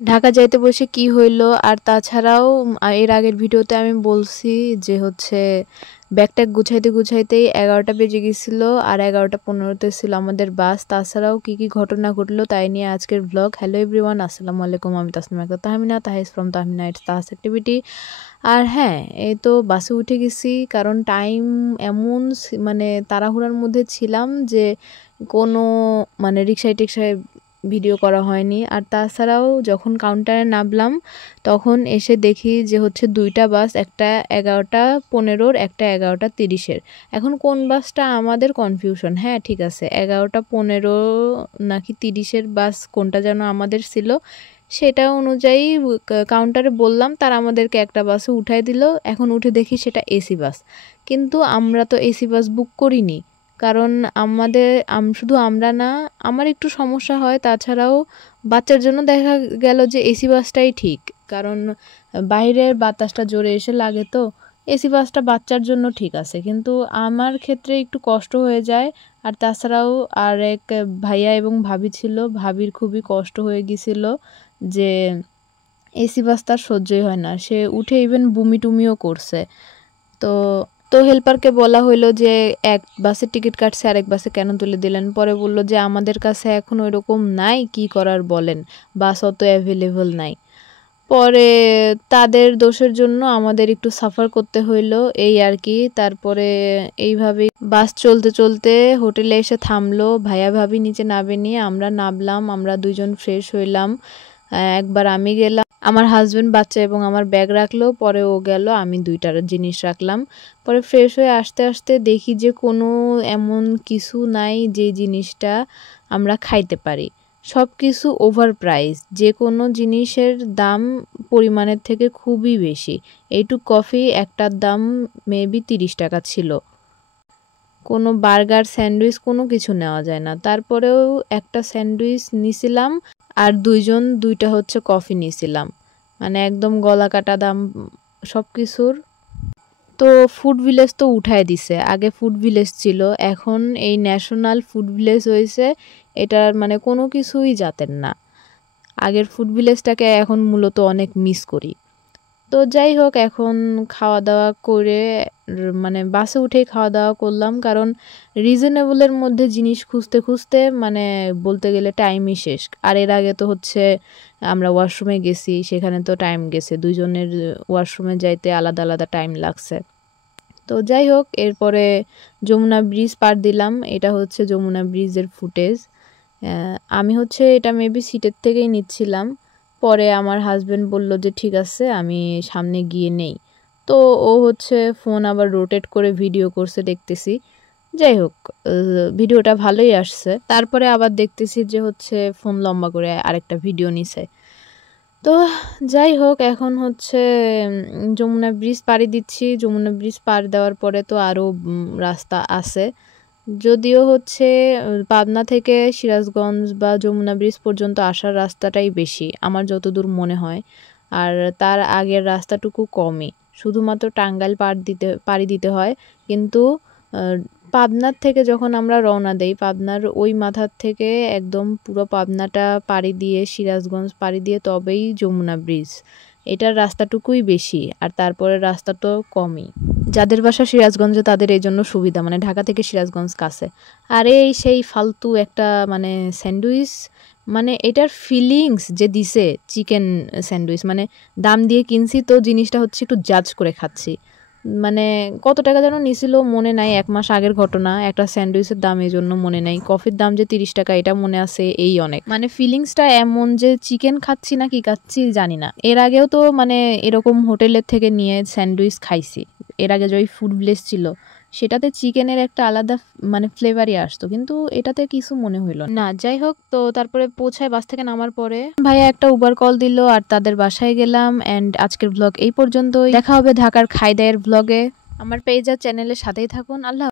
ঢাকা যাইতে বসে কি হইলো। আর তাছাড়াও এর আগের ভিডিওতে আমি বলছি যে হচ্ছে ব্যাগট্যাগ গুছাইতে গুছাইতেই 11টা বেজে গেছিল আর 11টা 15তে ছিল আমাদের বাস। তাছাড়াও কি কি ঘটনা ঘটলো তাই নিয়ে আজকের ব্লগ। হ্যালো এভরিওয়ান, আসসালামু আলাইকুম। আমি Tasnim Akter Tahmina, Tahiz from Tahmina it's Taha's activity. আর হ্যাঁ, এই তো বাসে উঠে গেছি, কারণ টাইম এমন মানে তাড়াহুড়ার মধ্যে ছিলাম যে কোনো মানে রিক্সায় টিক্সায় ভিডিও করা হয়নি। আর তাছাড়াও যখন কাউন্টারে নামলাম তখন এসে দেখি যে হচ্ছে দুইটা বাস, একটা 11টা 15-র, একটা 11টা 30-এর। এখন কোন বাসটা আমাদের কনফিউশন। হ্যাঁ ঠিক আছে, 11টা 15 নাকি 30-এর বাস কোনটা যেন আমাদের ছিল, সেটা অনুযায়ী কাউন্টারে বললাম, তারা আমাদেরকে একটা বাসে উঠাই দিল। এখন উঠে দেখি সেটা এসি বাস, কিন্তু আমরা তো এসি বাস বুক করিনি। কারণ আমাদের শুধু আমরা না, আমার একটু সমস্যা হয়, তাছাড়াও বাচ্চার জন্য দেখা গেল যে এসি বাসটাই ঠিক, কারণ বাইরের বাতাসটা জোরে এসে লাগে, তো এসি বাসটা বাচ্চার জন্য ঠিক আছে, কিন্তু আমার ক্ষেত্রে একটু কষ্ট হয়ে যায়। আর তাছাড়াও আর এক ভাইয়া এবং ভাবি ছিল, ভাবির খুবই কষ্ট হয়ে গিয়েছিল যে এসি বাস তার সহ্যই হয় না, সে উঠে ইভেন বমি টুমিও করছে। তো তো হেল্পারকে বলা হইলো যে এক বাসের টিকিট কাটছে আরেক বাসে কেন তুলে দিলেন। পরে বলল যে আমাদের কাছে এখন ওইরকম নাই, কি করার বলেন, বাস অত অ্যাভেলেবল নাই। পরে তাদের দোষের জন্য আমাদের একটু সাফার করতে হইলো, এই আর কি। তারপরে এইভাবে বাস চলতে চলতে হোটেলে এসে থামলো, ভাইয়া ভাবি নিচে নামেনি, আমরা নামলাম, আমরা দুইজন ফ্রেশ হইলাম। একবার আমি গেলাম, আমার হাজবেন্ড বাচ্চা এবং আমার ব্যাগ রাখলো, পরে ও গেল, আমি দুইটার জিনিস রাখলাম। পরে ফ্রেশ হয়ে আসতে আসতে দেখি যে কোনো এমন কিছু নাই যে জিনিসটা আমরা খাইতে পারি, সব কিছু ওভার প্রাইস, যে কোনো জিনিসের দাম পরিমাণের থেকে খুবই বেশি। এইটুক কফি একটার দাম মেবি 30 টাকা ছিল। কোনো বার্গার স্যান্ডউইচ কোনো কিছু নেওয়া যায় না। তারপরেও একটা স্যান্ডউইচ নিছিলাম আর দুইজন দুইটা হচ্ছে কফি নিছিলাম, মানে একদম গলা কাটা দাম সব কিছুর। তো ফুড ভিলেজ তো উঠায় দিছে, আগে ফুড ভিলেজ ছিল, এখন এই ন্যাশনাল ফুড ভিলেজ হয়েছে। এটার মানে কোনো কিছুই জাতের না। আগের ফুড ভিলেজটাকে এখন মূলত অনেক মিস করি। তো যাই হোক, এখন খাওয়া দাওয়া করে মানে বাসে উঠেই খাওয়া দাওয়া করলাম, কারণ রিজনেবলের মধ্যে জিনিস খুঁজতে খুঁজতে মানে বলতে গেলে টাইমই শেষ। আর এর আগে তো হচ্ছে আমরা ওয়াশরুমে গেছি, সেখানে তো টাইম গেছে, দুইজনের ওয়াশরুমে যাইতে আলাদা আলাদা টাইম লাগছে। তো যাই হোক, এরপরে যমুনা ব্রিজ পার দিলাম, এটা হচ্ছে যমুনা ব্রিজের ফুটেজ। আমি হচ্ছে এটা মেবি সিটের থেকেই নিচ্ছিলাম, পরে আমার হাজবেন্ড বলল যে ঠিক আছে আমি সামনে গিয়ে নেই। তো ও হচ্ছে ফোন আবার রোটেট করে ভিডিও করছে, দেখতেছি। যাই হোক, ভিডিওটা ভালোই আসছে। তারপরে আবার দেখতেছি যে হচ্ছে ফোন লম্বা করে আরেকটা ভিডিও নিছে। তো যাই হোক, এখন হচ্ছে যমুনা ব্রিজ পাড়ি দিচ্ছি। যমুনা ব্রিজ পার দেওয়ার পরে তো আরও রাস্তা আছে, যদিও হচ্ছে পাবনা থেকে সিরাজগঞ্জ বা যমুনা ব্রিজ পর্যন্ত আসার রাস্তাটাই বেশি আমার যতদূর মনে হয়, আর তার আগের রাস্তাটুকু কমই, শুধুমাত্র টাঙ্গাইল পাড়ি দিতে হয়। কিন্তু পাবনার থেকে যখন আমরা রওনা দেই, পাবনার ওই মাথার থেকে একদম পুরো পাবনাটা পাড়ি দিয়ে সিরাজগঞ্জ পাড়ি দিয়ে তবেই যমুনা ব্রিজ, এটার রাস্তাটুকুই বেশি, আর তারপরে রাস্তা তো কমই। যাদের বাসা সিরাজগঞ্জে তাদের এই জন্য সুবিধা, মানে ঢাকা থেকে সিরাজগঞ্জ কাছে। আর এই সেই ফালতু একটা মানে স্যান্ডউইচ, মানে এটার ফিলিংস যে দিছে, চিকেন স্যান্ডউইচ, মানে দাম দিয়ে কিনছি তো জিনিসটা হচ্ছে একটু জাজ করে খাচ্ছি। মানে কত টাকা যেন নিছিল মনে নাই, 1 মাস আগের ঘটনা, একটা স্যান্ডউইচের দাম এই জন্য মনে নাই, কফির দাম যে 30 টাকা এটা মনে আছে, এই অনেক। মানে ফিলিংসটা এমন যে চিকেন খাচ্ছি না কি খাচ্ছি জানি না। এর আগেও তো মানে এরকম হোটেলের থেকে নিয়ে স্যান্ডউইচ খাইছি, এর আগে যে ওই ফুড ভিলেজ ছিল সেটাতে চিকেনের একটা আলাদা মানে ফ্লেভারই আসতো, কিন্তু এটাতে কিছু মনে হইল না। যাই হোক, তো তারপরে পৌঁছায় বাস থেকে নামার পরে ভাইয়া একটা উবার কল দিল আর তাদের বাসায় গেলাম। অ্যান্ড আজকের ব্লগ এই পর্যন্তই, দেখা হবে ঢাকার খাই দায়ের ব্লগে। আমার পেজ আর চ্যানেলের সাথেই থাকুন। আল্লাহ।